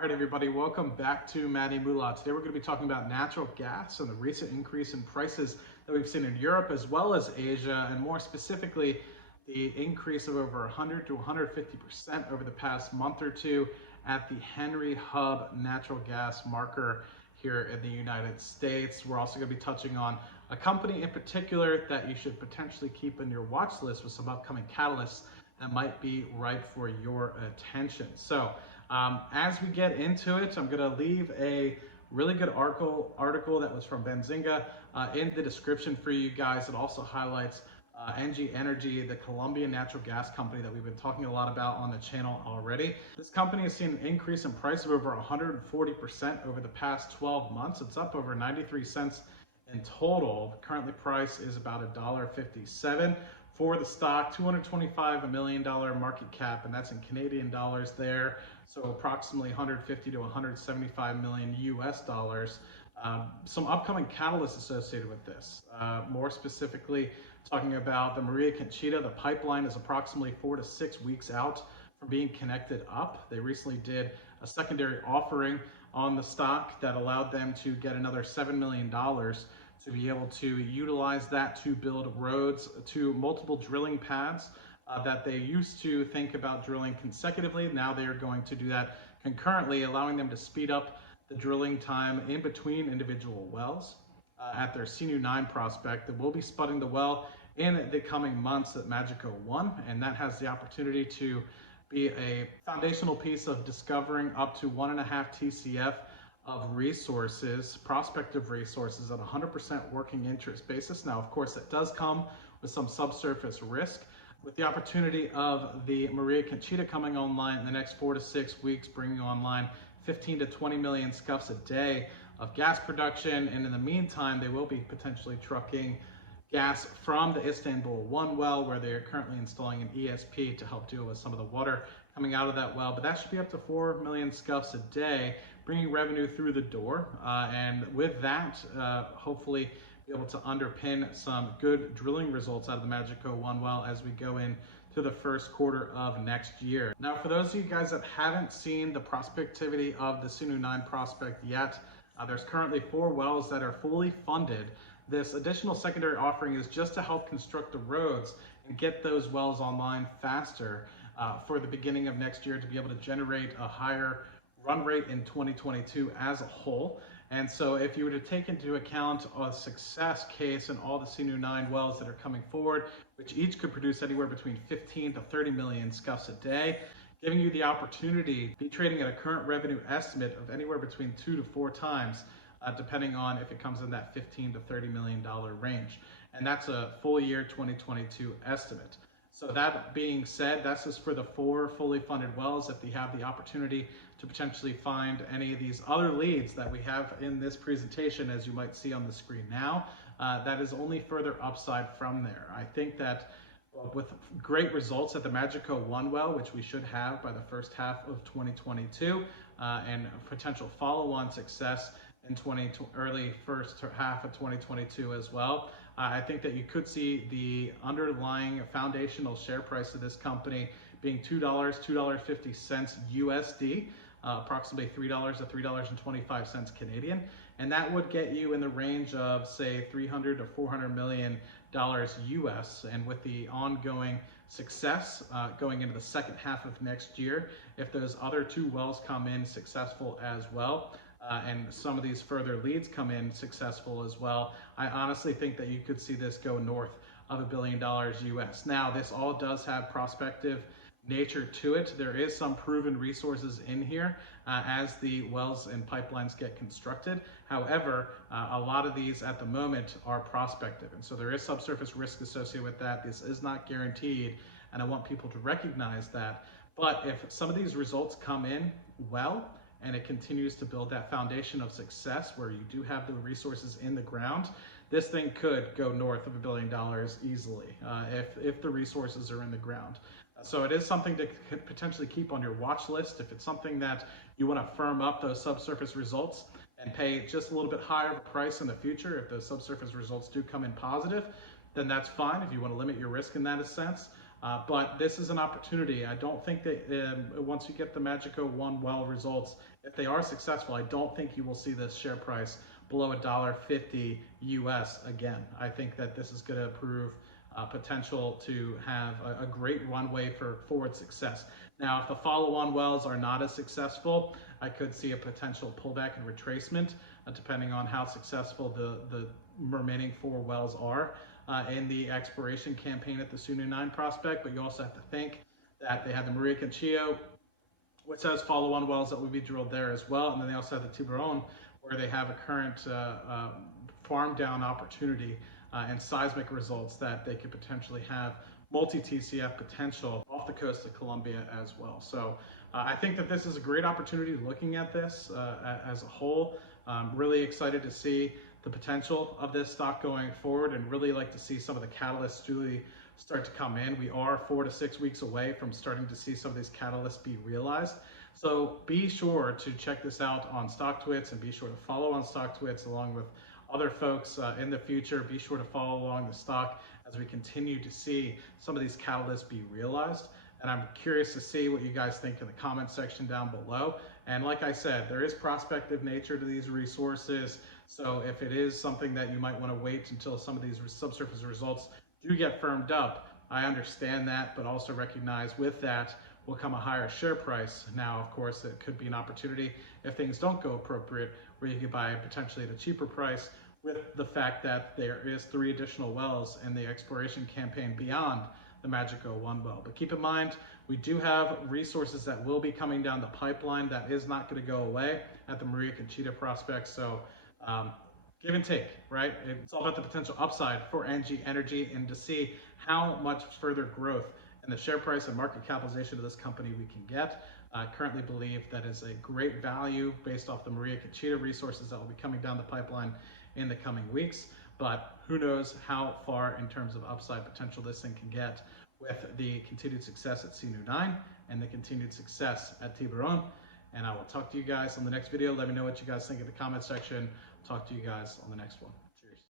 All right, everybody, welcome back to Matty Moolah. Today we're going to be talking about natural gas and the recent increase in prices that we've seen in Europe as well as Asia, and more specifically, the increase of over 100 to 150% over the past month or two at the Henry Hub natural gas marker here in the United States. We're also going to be touching on a company in particular that you should potentially keep in your watch list with some upcoming catalysts that might be right for your attention. So as we get into it, I'm going to leave a really good article that was from Benzinga in the description for you guys. It also highlights NG Energy, the Colombian natural gas company that we've been talking a lot about on the channel already. This company has seen an increase in price of over 140% over the past 12 months. It's up over 93 cents in total. The currently price is about $1.57 for the stock, $225 million market cap, and that's in Canadian dollars there. So approximately 150 to 175 million US dollars. Some upcoming catalysts associated with this. More specifically, talking about the Maria Conchita, the pipeline is approximately 4 to 6 weeks out from being connected up. They recently did a secondary offering on the stock that allowed them to get another $7 million to be able to utilize that to build roads to multiple drilling pads that they used to think about drilling consecutively. Now they are going to do that concurrently, allowing them to speed up the drilling time in between individual wells at their Sinu 9 prospect. That will be spudding the well in the coming months at Magico 1, and that has the opportunity to be a foundational piece of discovering up to 1.5 TCF of resources, prospective resources at 100% working interest basis. Now, of course, that does come with some subsurface risk. With the opportunity of the Maria Conchita coming online in the next 4 to 6 weeks, bringing online 15 to 20 million scuffs a day of gas production. And in the meantime, they will be potentially trucking gas from the Istanbul 1 well, where they are currently installing an ESP to help deal with some of the water coming out of that well. But that should be up to 4 million scuffs a day, bringing revenue through the door. And with that, hopefully be able to underpin some good drilling results out of the Magico 1 well as we go into the first quarter of next year. Now, for those of you guys that haven't seen the prospectivity of the Sinu 9 prospect yet, there's currently 4 wells that are fully funded. This additional secondary offering is just to help construct the roads and get those wells online faster for the beginning of next year to be able to generate a higher run rate in 2022 as a whole. And so if you were to take into account a success case in all the Sinu 9 wells that are coming forward, which each could produce anywhere between 15 to 30 million scuffs a day, giving you the opportunity to be trading at a current revenue estimate of anywhere between 2 to 4 times, depending on if it comes in that $15 to $30 million range. And that's a full year 2022 estimate. So that being said, that's just for the 4 fully funded wells. If you have the opportunity to potentially find any of these other leads that we have in this presentation, as you might see on the screen now, that is only further upside from there. I think that with great results at the Magico 1 well, which we should have by the first half of 2022, and potential follow-on success in early first half of 2022 as well, I think that you could see the underlying foundational share price of this company being $2, $2.50 USD, approximately $3 to $3.25 Canadian, and that would get you in the range of, say, $300 to $400 million US. And with the ongoing success going into the second half of next year, if those other 2 wells come in successful as well, and some of these further leads come in successful as well, I honestly think that you could see this go north of $1 billion US. Now, this all does have prospective nature to it. There is some proven resources in here as the wells and pipelines get constructed. However, a lot of these at the moment are prospective, and so there is subsurface risk associated with that. This is not guaranteed, and I want people to recognize that. But if some of these results come in well, and it continues to build that foundation of success where you do have the resources in the ground, this thing could go north of $1 billion easily if the resources are in the ground. So it is something to potentially keep on your watch list. If it's something that you want to firm up those subsurface results and pay just a little bit higher of a price in the future, if those subsurface results do come in positive, then that's fine if you want to limit your risk in that sense. But this is an opportunity. I don't think that once you get the Magico 1 well results, if they are successful, I don't think you will see this share price below $1.50 US again. I think that this is going to prove potential to have a great runway for forward success. Now, if the follow-on wells are not as successful, I could see a potential pullback and retracement, depending on how successful the remaining 4 wells are in the exploration campaign at the Sunu 9 prospect. But you also have to think that they have the Maria Conchita, which has follow-on wells that will be drilled there as well. And then they also have the Tiburon, where they have a current farm down opportunity and seismic results that they could potentially have multi-TCF potential off the coast of Colombia as well. So I think that this is a great opportunity looking at this as a whole. Really excited to see the potential of this stock going forward, and really like to see some of the catalysts really start to come in. We are 4 to 6 weeks away from starting to see some of these catalysts be realized. So be sure to check this out on StockTwits, and be sure to follow on StockTwits along with other folks in the future. Be sure to follow along the stock as we continue to see some of these catalysts be realized. And I'm curious to see what you guys think in the comment section down below. And like I said, there is prospective nature to these resources. So if it is something that you might want to wait until some of these subsurface results do get firmed up, I understand that, but also recognize with that will come a higher share price. Now, of course, it could be an opportunity if things don't go appropriate, where you could buy potentially at a cheaper price, with the fact that there is 3 additional wells in the exploration campaign beyond the Magico 1 well. But keep in mind, we do have resources that will be coming down the pipeline that is not going to go away at the Maria Conchita prospect. So give and take, right? It's all about the potential upside for NG Energy, and to see how much further growth in the share price and market capitalization of this company we can get. I currently believe that is a great value based off the Maria Conchita resources that will be coming down the pipeline in the coming weeks. But who knows how far in terms of upside potential this thing can get with the continued success at Sunu 9 and the continued success at Tiburon. And I will talk to you guys on the next video. Let me know what you guys think in the comment section. Talk to you guys on the next one.